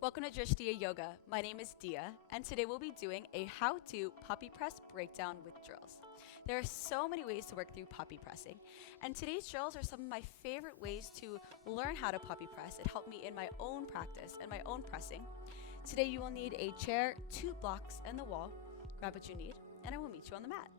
Welcome to Drishdia Yoga. My name is Dia, and today we'll be doing a how-to puppy press breakdown with drills. There are so many ways to work through puppy pressing, and today's drills are some of my favorite ways to learn how to puppy press. It helped me in my own practice and my own pressing. Today you will need a chair, 2 blocks, and the wall. Grab what you need, and I will meet you on the mat.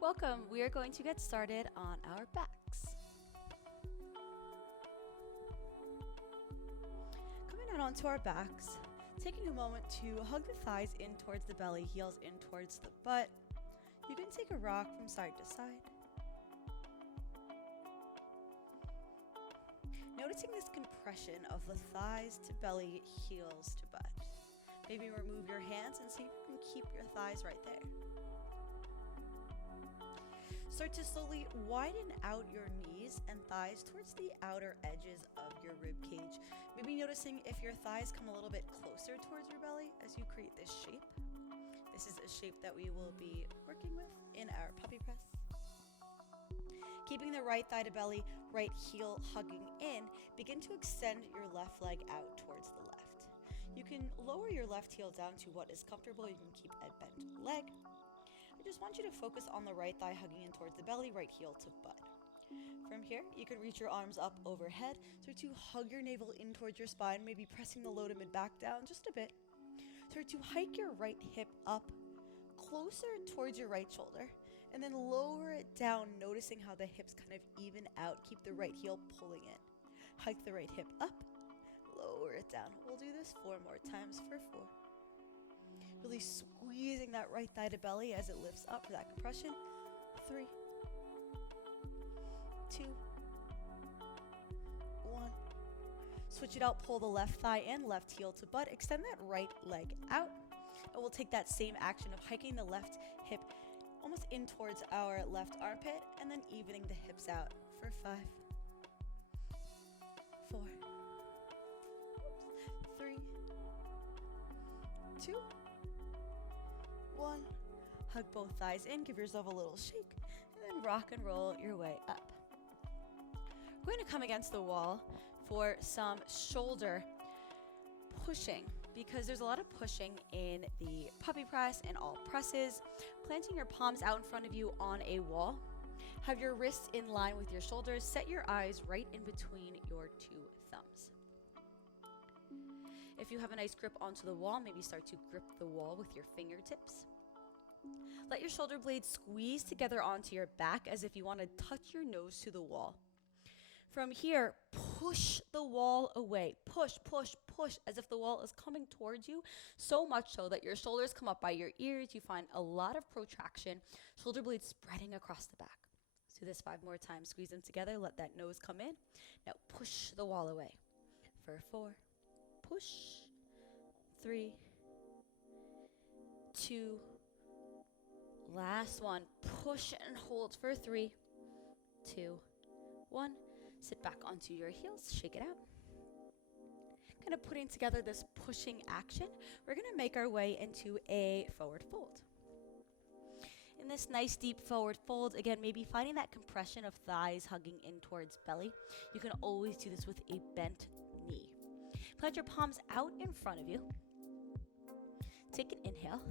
Welcome. We are going to get started on our backs. Coming out onto our backs, taking a moment to hug the thighs in towards the belly, heels in towards the butt. You can take a rock from side to side. Noticing this compression of the thighs to belly, heels to butt. Maybe remove your hands and see if you can keep your thighs right there. Start to slowly widen out your knees and thighs towards the outer edges of your rib cage. Maybe noticing if your thighs come a little bit closer towards your belly as you create this shape. This is a shape that we will be working with in our puppy press. Keeping the right thigh to belly, right heel hugging in, begin to extend your left leg out towards the left. You can lower your left heel down to what is comfortable. You can keep a bent leg. I just want you to focus on the right thigh hugging in towards the belly, right heel to butt. From here, you can reach your arms up overhead. Start to hug your navel in towards your spine, maybe pressing the low to mid back down just a bit. Start to hike your right hip up closer towards your right shoulder, and then lower it down, noticing how the hips kind of even out. Keep the right heel pulling in. Hike the right hip up, lower it down. We'll do this 4 more times for 4. Really squeezing that right thigh to belly as it lifts up for that compression. 3, 2, 1. Switch it out, pull the left thigh in, left heel to butt. Extend that right leg out. And we'll take that same action of hiking the left hip almost in towards our left armpit and then evening the hips out for 5, 4, 3, 2, 1. Hug both thighs in, give yourself a little shake, and then rock and roll your way up. We're going to come against the wall for some shoulder pushing because there's a lot of pushing in the puppy press and all presses. Planting your palms out in front of you on a wall. Have your wrists in line with your shoulders. Set your eyes right in between your 2 thumbs. If you have a nice grip onto the wall, maybe start to grip the wall with your fingertips. Let your shoulder blades squeeze together onto your back as if you want to touch your nose to the wall. From here, push the wall away. Push, push, push as if the wall is coming towards you, so much so that your shoulders come up by your ears. You find a lot of protraction, shoulder blades spreading across the back. Let's do this 5 more times. Squeeze them together. Let that nose come in. Now push the wall away for 4. Push. 3, 2, last one. Push and hold for 3, 2, 1. Sit back onto your heels. Shake it out. Kind of putting together this pushing action. We're going to make our way into a forward fold. In this nice deep forward fold, again, maybe finding that compression of thighs hugging in towards belly. You can always do this with a bent knee. Plant your palms out in front of you. Take an inhale.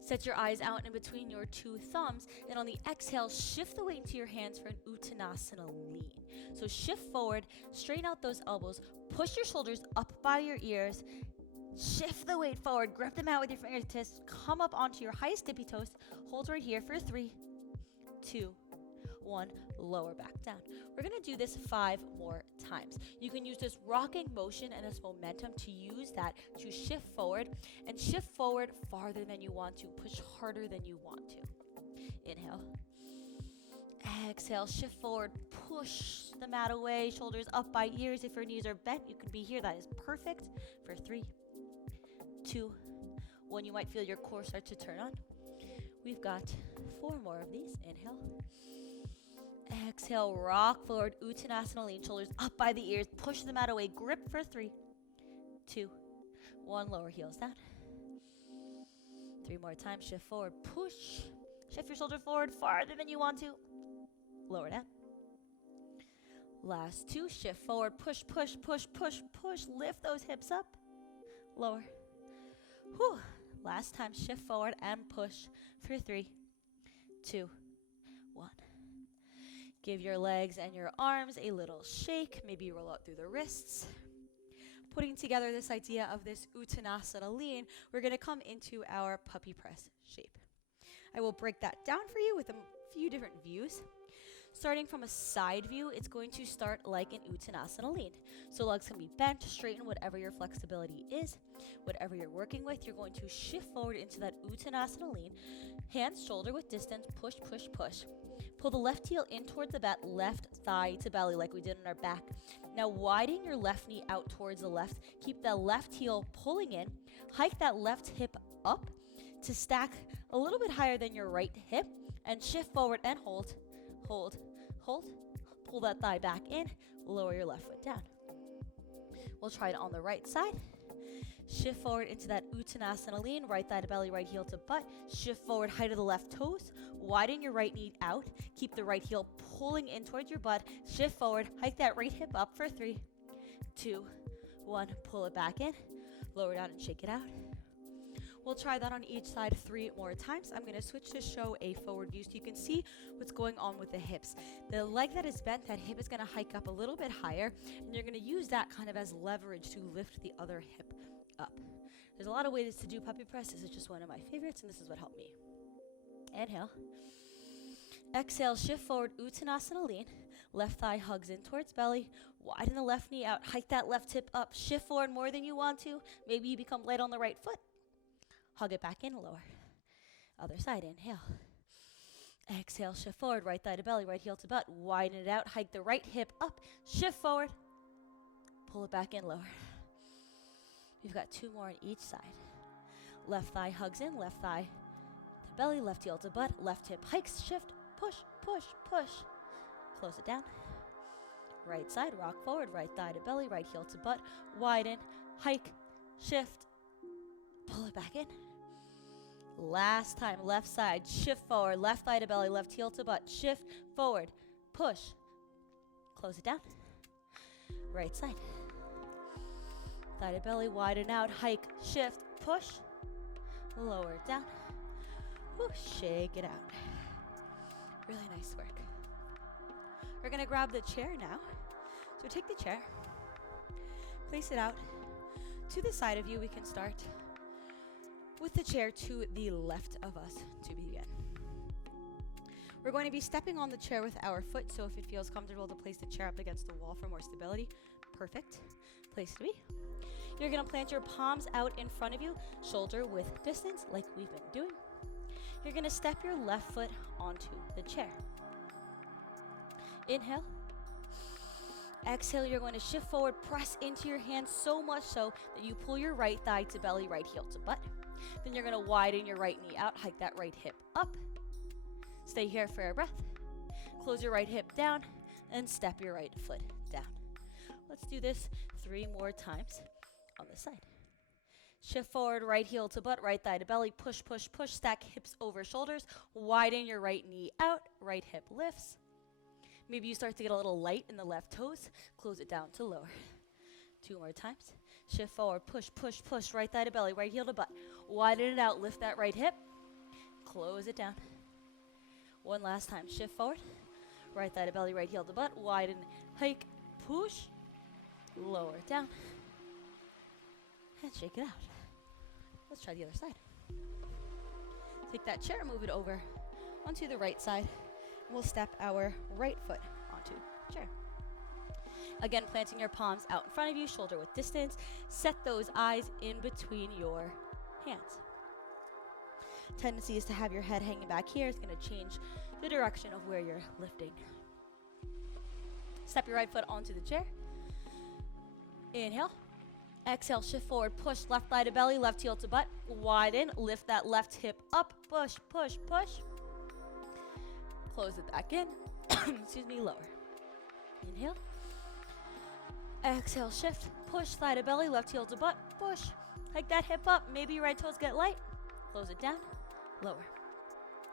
Set your eyes out in between your 2 thumbs. And on the exhale, shift the weight into your hands for an Uttanasana lean. So shift forward, straighten out those elbows, push your shoulders up by your ears, shift the weight forward, grip them out with your fingertips, come up onto your highest tippy toes, hold right here for 3, 2, 1, lower back down. We're going to do this 5 more times. You can use this rocking motion and this momentum to use that to shift forward and shift forward farther than you want to, push harder than you want to. Inhale. Exhale, shift forward, push the mat away, shoulders up by ears. If your knees are bent, you can be here. That is perfect for 3, 2, 1. You might feel your core start to turn on. We've got 4 more of these. Inhale. Exhale, rock forward, Uttanasana lean, shoulders up by the ears, push the mat away, grip for 3, 2, 1, lower heels down. 3 more times, shift forward, push, Shift your shoulder forward farther than you want to. Lower down. Last two, shift forward, push, push, push, push, push. Lift those hips up. Lower. Whew. Last time, shift forward and push for 3, 2, 1. Give your legs and your arms a little shake. Maybe roll out through the wrists. Putting together this idea of this Uttanasana lean, we're going to come into our puppy press shape. I will break that down for you with a few different views. Starting from a side view, it's going to start like an Uttanasana lean. So legs can be bent, straighten, whatever your flexibility is. Whatever you're working with, you're going to shift forward into that Uttanasana lean. Hands shoulder width distance, push, push, push. Pull the left heel in towards the back, left thigh to belly like we did on our back. Now widen your left knee out towards the left. Keep that left heel pulling in. Hike that left hip up to stack a little bit higher than your right hip. And shift forward and hold, hold, hold. Pull that thigh back in. Lower your left foot down. We'll try it on the right side. Shift forward into that Uttanasana lean, right thigh to belly, right heel to butt. Shift forward, height of the left toes. Widen your right knee out. Keep the right heel pulling in towards your butt. Shift forward, hike that right hip up for 3, 2, 1. Pull it back in. Lower down and shake it out. We'll try that on each side 3 more times. I'm going to switch to show a forward view so you can see what's going on with the hips. The leg that is bent, that hip is going to hike up a little bit higher, and you're going to use that kind of as leverage to lift the other hip up. There's a lot of ways to do puppy press. This is just one of my favorites, and this is what helped me. Inhale. Exhale, shift forward, Uttanasana lean. Left thigh hugs in towards belly. Widen the left knee out. Hike that left hip up. Shift forward more than you want to. Maybe you become light on the right foot. Hug it back in, lower. Other side, inhale. Exhale, shift forward, right thigh to belly, right heel to butt. Widen it out, hike the right hip up. Shift forward. Pull it back in, lower. We've got 2 more on each side. Left thigh hugs in, left thigh to belly, left heel to butt, left hip hikes, shift, push, push, push. Close it down. Right side, rock forward, right thigh to belly, right heel to butt, widen, hike, shift, pull it back in. Last time, left side, shift forward, left thigh to belly, left heel to butt, shift, forward, push, close it down. Right side. Thigh to belly, widen out, hike, shift, push, lower it down. Whew, shake it out. Really nice work. We're gonna grab the chair now. So take the chair, place it out to the side of you. We can start with the chair to the left of us to begin. We're going to be stepping on the chair with our foot, so if it feels comfortable to place the chair up against the wall for more stability, perfect place to be. You're going to plant your palms out in front of you, shoulder width distance, like we've been doing. You're going to step your left foot onto the chair. Inhale. Exhale, you're going to shift forward, press into your hands so much so that you pull your right thigh to belly, right heel to butt. Then you're going to widen your right knee out, hike that right hip up. Stay here for a breath. Close your right hip down and step your right foot down. Let's do this 3 more times on the side. Shift forward, right heel to butt, right thigh to belly, push, push, push, stack hips over shoulders, widen your right knee out, right hip lifts. Maybe you start to get a little light in the left toes, close it down to lower. 2 more times. Shift forward, push, push, push, right thigh to belly, right heel to butt, widen it out, lift that right hip, close it down. 1 last time, shift forward, right thigh to belly, right heel to butt, widen, hike, push, lower it down, and shake it out. Let's try the other side. Take that chair, move it over onto the right side. We'll step our right foot onto the chair. Again, planting your palms out in front of you, shoulder width distance. Set those eyes in between your hands. Tendency is to have your head hanging back here. It's going to change the direction of where you're lifting. Step your right foot onto the chair. Inhale. Exhale, shift forward, push, left thigh to belly, left heel to butt. Widen, lift that left hip up, push, push, push. Close it back in. Excuse me, lower. Inhale. Exhale, shift, push, thigh to belly, left heel to butt, push. Hike that hip up. Maybe your right toes get light. Close it down, lower.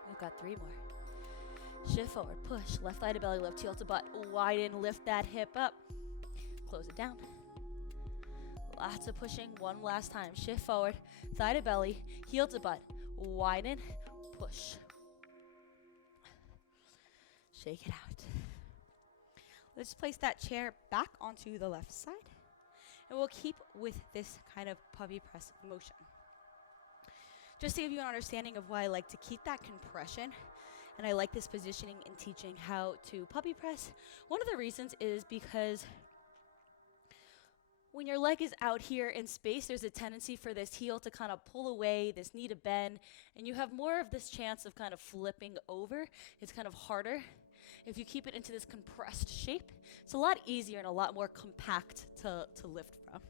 We've got 3 more. Shift forward, push, left thigh to belly, left heel to butt, widen, lift that hip up, close it down. Lots of pushing, one last time. Shift forward, thigh to belly, heel to butt, widen, push. Shake it out. Let's place that chair back onto the left side. And we'll keep with this kind of puppy press motion. Just to give you an understanding of why I like to keep that compression, and I like this positioning in teaching how to puppy press, one of the reasons is because when your leg is out here in space, there's a tendency for this heel to kind of pull away, this knee to bend, and you have more of this chance of kind of flipping over. It's kind of harder. If you keep it into this compressed shape, it's a lot easier and a lot more compact to lift from.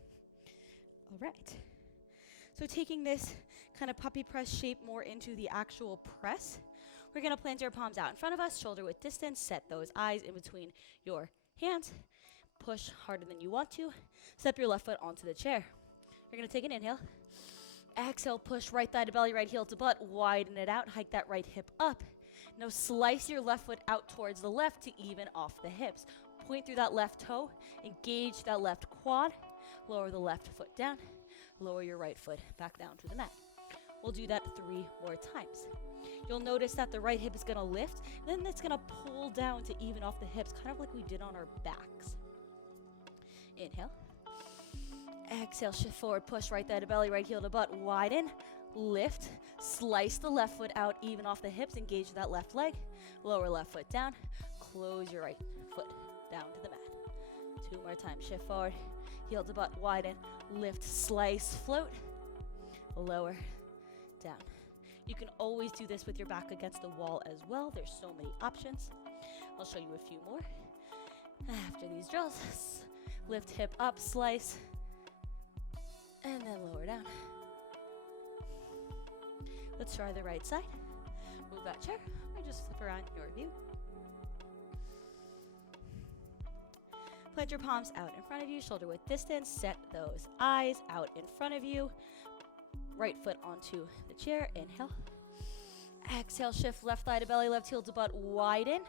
All right. So taking this kind of puppy press shape more into the actual press, we're going to plant your palms out in front of us, shoulder width distance, set those eyes in between your hands, push harder than you want to, step your left foot onto the chair. You're going to take an inhale, exhale, push right thigh to belly, right heel to butt, widen it out, hike that right hip up. Now slice your left foot out towards the left to even off the hips. Point through that left toe, engage that left quad, lower the left foot down, lower your right foot back down to the mat. We'll do that 3 more times. You'll notice that the right hip is gonna lift, then it's gonna pull down to even off the hips, kind of like we did on our backs. Inhale. Exhale, shift forward, push right thigh to belly, right heel to butt, widen, lift, slice the left foot out, even off the hips, engage that left leg, lower left foot down, close your right foot down to the mat. 2 more times, shift forward, heel to butt, widen, lift, slice, float, lower, down. You can always do this with your back against the wall as well. There's so many options. I'll show you a few more. After these drills, lift hip up, slice, and then lower down. Let's try the right side. Move that chair, or just flip around your view. Plant your palms out in front of you, shoulder width distance. Set those eyes out in front of you. Right foot onto the chair. Inhale. Exhale, shift left thigh to belly, left heel to butt, widen.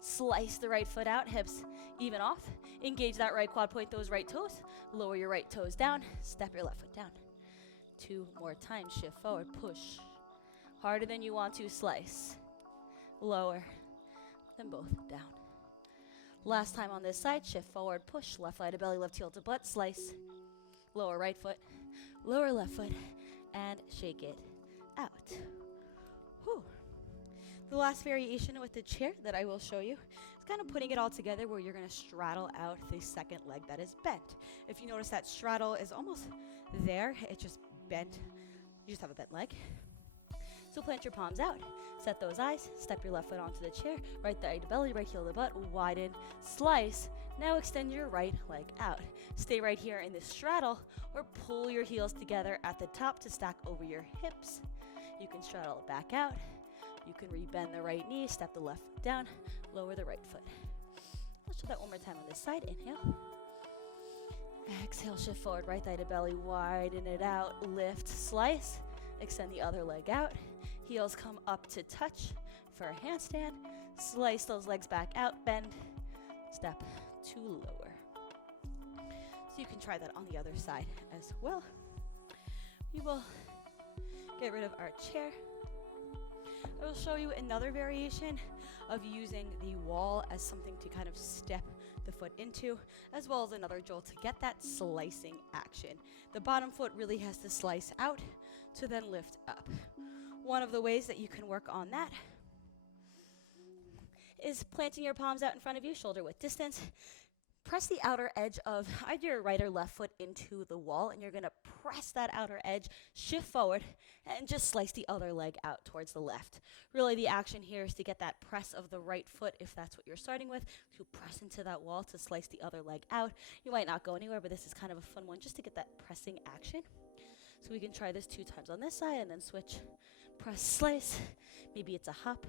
Slice the right foot out, hips even off. Engage that right quad, point those right toes. Lower your right toes down, step your left foot down. 2 more times, shift forward, push. Harder than you want to, slice. Lower, then both down. Last time on this side, shift forward, push. Left thigh to belly, left heel to butt, slice. Lower right foot, lower left foot, and shake it out. Whew. The last variation with the chair that I will show you is kind of putting it all together where you're going to straddle out the second leg that is bent. If you notice that straddle is almost there, it's just bent. You just have a bent leg. So plant your palms out, set those eyes, step your left foot onto the chair, right thigh to belly, right heel to butt, widen, slice. Now extend your right leg out. Stay right here in this straddle or pull your heels together at the top to stack over your hips. You can straddle it back out. You can rebend the right knee, step the left foot down, lower the right foot. Let's do that one more time on this side. Inhale. Exhale, shift forward, right thigh to belly, widen it out, lift, slice, extend the other leg out. Heels come up to touch for a handstand. Slice those legs back out, bend, step to lower. So you can try that on the other side as well. We will get rid of our chair. I will show you another variation of using the wall as something to kind of step the foot into, as well as another drill to get that slicing action. The bottom foot really has to slice out to then lift up. One of the ways that you can work on that is planting your palms out in front of you, shoulder width distance. Press the outer edge of either your right or left foot into the wall, and you're going to press that outer edge, shift forward, and just slice the other leg out towards the left. Really, the action here is to get that press of the right foot, if that's what you're starting with, to press into that wall to slice the other leg out. You might not go anywhere, but this is kind of a fun one just to get that pressing action. So we can try this 2 times on this side and then switch. Press, slice. Maybe it's a hop.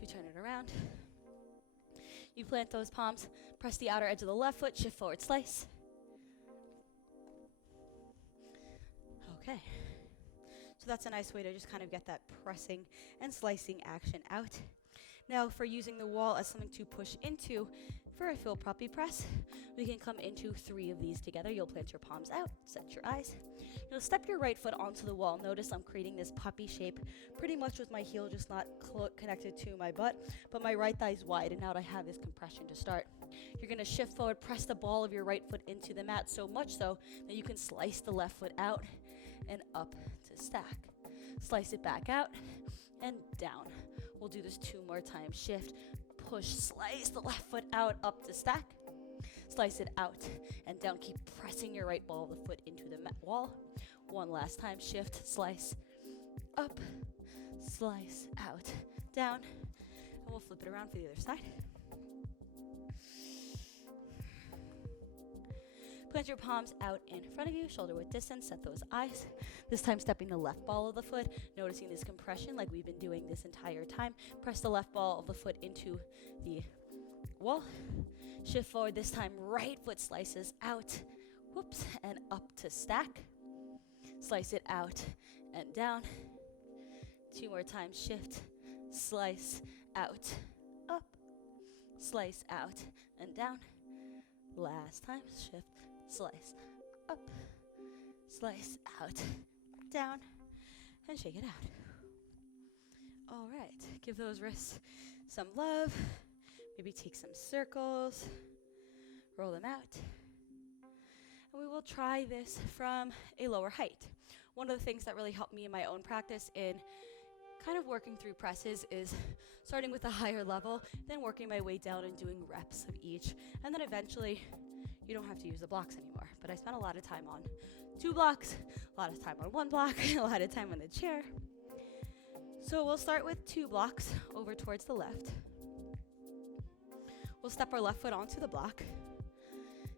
2, turn it around. You plant those palms, press the outer edge of the left foot, shift forward, slice. Okay. So that's a nice way to just kind of get that pressing and slicing action out. Now for using the wall as something to push into for a full puppy press, we can come into 3 of these together. You'll plant your palms out, set your eyes. You'll step your right foot onto the wall. Notice I'm creating this puppy shape pretty much with my heel just not connected to my butt, but my right thigh's wide, and now I have this compression to start. You're going to shift forward, press the ball of your right foot into the mat, so much so that you can slice the left foot out and up to stack. Slice it back out and down. We'll do this 2 more times. Shift, push, slice the left foot out, up to stack. Slice it out and down. Keep pressing your right ball of the foot into the mat wall. 1 last time. Shift, slice, up, slice, out, down. And we'll flip it around for the other side. Plant your palms out in front of you, shoulder width distance, set those eyes. This time stepping the left ball of the foot, noticing this compression like we've been doing this entire time. Press the left ball of the foot into the wall. Shift forward, this time right foot slices out, whoops, and up to stack. Slice it out and down. 2 more times, shift, slice, out, up, slice, out, and down. Last time, shift, slice, up, slice, out, down, and shake it out. All right, give those wrists some love. Maybe take some circles, roll them out. And we will try this from a lower height. One of the things that really helped me in my own practice in kind of working through presses is starting with a higher level, then working my way down and doing reps of each. And then eventually, you don't have to use the blocks anymore. But I spent a lot of time on 2 blocks, a lot of time on 1 block, a lot of time on the chair. So we'll start with 2 blocks over towards the left. We'll step our left foot onto the block.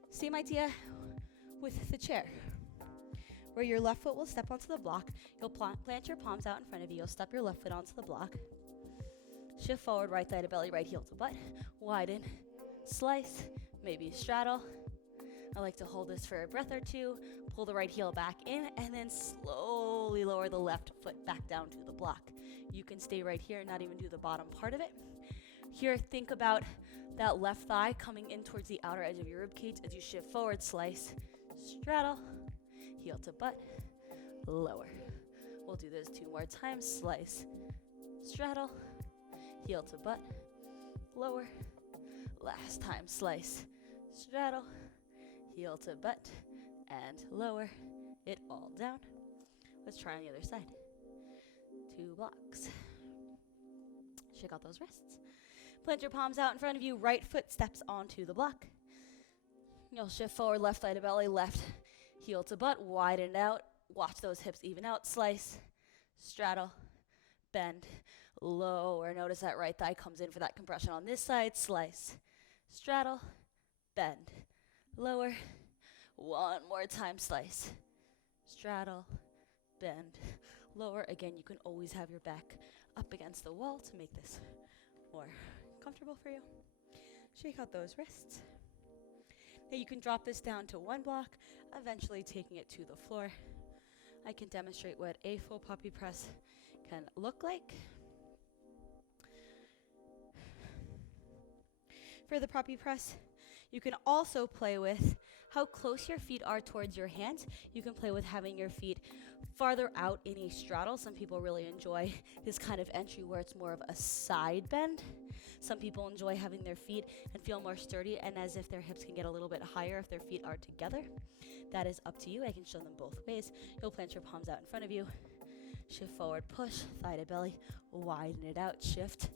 Same idea with the chair, where your left foot will step onto the block. You'll plant your palms out in front of you. You'll step your left foot onto the block. Shift forward, right thigh to belly, right heel to butt. Widen, slice, maybe straddle. I like to hold this for a breath or 2. Pull the right heel back in, and then slowly lower the left foot back down to the block. You can stay right here and not even do the bottom part of it. Here, think about that left thigh coming in towards the outer edge of your rib cage as you shift forward, slice, straddle, heel to butt, lower. We'll do this 2 more times. Slice, straddle, heel to butt, lower. Last time, slice, straddle, heel to butt, and lower it all down. Let's try on the other side. 2 blocks. Shake out those wrists. Plant your palms out in front of you. Right foot steps onto the block. You'll shift forward, left thigh to belly, left heel to butt, widen out. Watch those hips even out. Slice, straddle, bend, lower. Notice that right thigh comes in for that compression on this side. Slice, straddle, bend, lower. 1 more time. Slice, straddle, bend, lower. Again, you can always have your back up against the wall to make this more comfortable for you. Shake out those wrists. Now you can drop this down to 1 block, eventually taking it to the floor. I can demonstrate what a full puppy press can look like. For the puppy press, you can also play with how close your feet are towards your hands. You can play with having your feet farther out in a straddle. Some people really enjoy this kind of entry where it's more of a side bend. Some people enjoy having their feet and feel more sturdy and as if their hips can get a little bit higher if their feet are together. That is up to you. I can show them both ways. You'll plant your palms out in front of you. Shift forward, push, thigh to belly, widen it out, shift,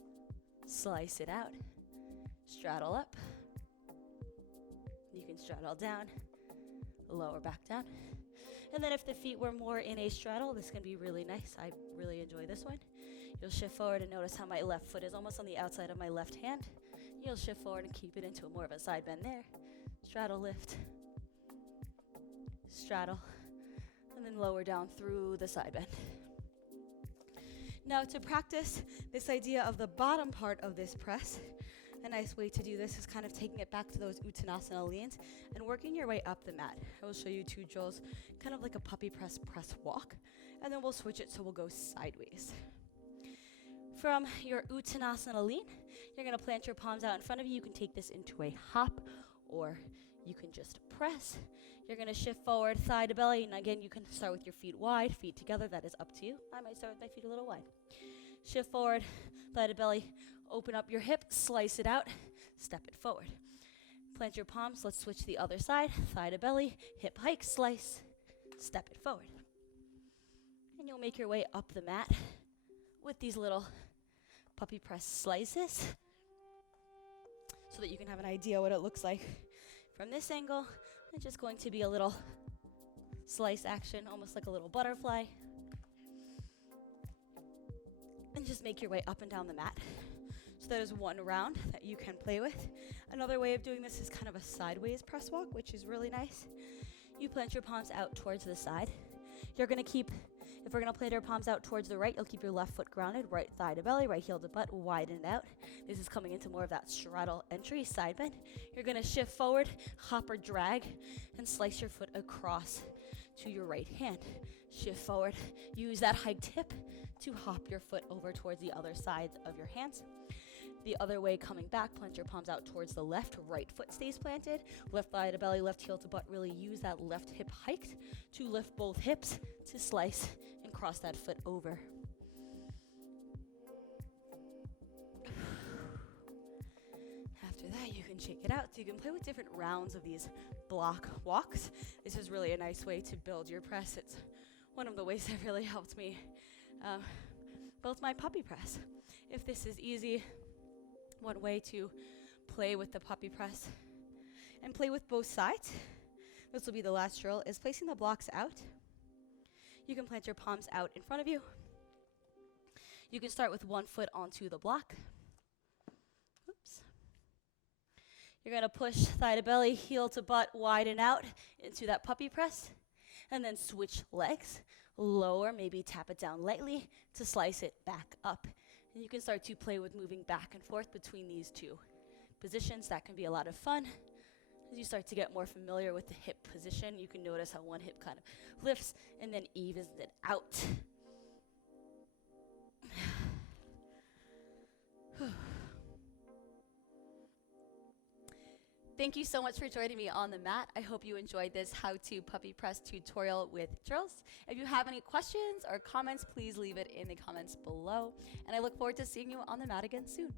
slice it out, straddle up. You can straddle down, lower back down. And then if the feet were more in a straddle, this can be really nice. I really enjoy this one. You'll shift forward and notice how my left foot is almost on the outside of my left hand. You'll shift forward and keep it into more of a side bend there. Straddle, lift, straddle, and then lower down through the side bend. Now to practice this idea of the bottom part of this press, a nice way to do this is kind of taking it back to those Uttanasana leans and working your way up the mat. I will show you 2 drills, kind of like a puppy press walk. and then we'll switch it so we'll go sideways. From your Uttanasana lean, you're gonna plant your palms out in front of you. You can take this into a hop, or you can just press. You're gonna shift forward, thigh to belly, and again, you can start with your feet wide, feet together, that is up to you. I might start with my feet a little wide. Shift forward, thigh to belly, open up your hip, slice it out, step it forward. Plant your palms, let's switch the other side, thigh to belly, hip hike, slice, step it forward. And you'll make your way up the mat with these little puppy press slices so that you can have an idea what it looks like from this angle. It's just going to be a little slice action, almost like a little butterfly. And just make your way up and down the mat. So there's one round that you can play with. Another way of doing this is kind of a sideways press walk, which is really nice. You plant your palms out towards the side. You're gonna keep, if we're gonna plant our palms out towards the right, you'll keep your left foot grounded, right thigh to belly, right heel to butt, widen out. This is coming into more of that straddle entry, side bend. You're gonna shift forward, hop or drag, and slice your foot across to your right hand. Shift forward, use that hiked hip to hop your foot over towards the other side of your hands. The other way, coming back, plant your palms out towards the left, right foot stays planted, left thigh to belly, left heel to butt. Really use that left hip hiked to lift both hips to slice and cross that foot over. After that, you can shake it out. So you can play with different rounds of these block walks. This is really a nice way to build your press. It's one of the ways that really helped me build my puppy press. If this is easy, one way to play with the puppy press and play with both sides, this will be the last drill, is placing the blocks out. You can plant your palms out in front of you. You can start with one foot onto the block. Oops. You're gonna push thigh to belly, heel to butt, widen out into that puppy press, and then switch legs, lower, maybe tap it down lightly to slice it back up. And you can start to play with moving back and forth between these two positions. That can be a lot of fun. As you start to get more familiar with the hip position, you can notice how one hip kind of lifts and then evens it out. Thank you so much for joining me on the mat. I hope you enjoyed this how-to puppy press tutorial with drills. If you have any questions or comments, please leave it in the comments below. And I look forward to seeing you on the mat again soon.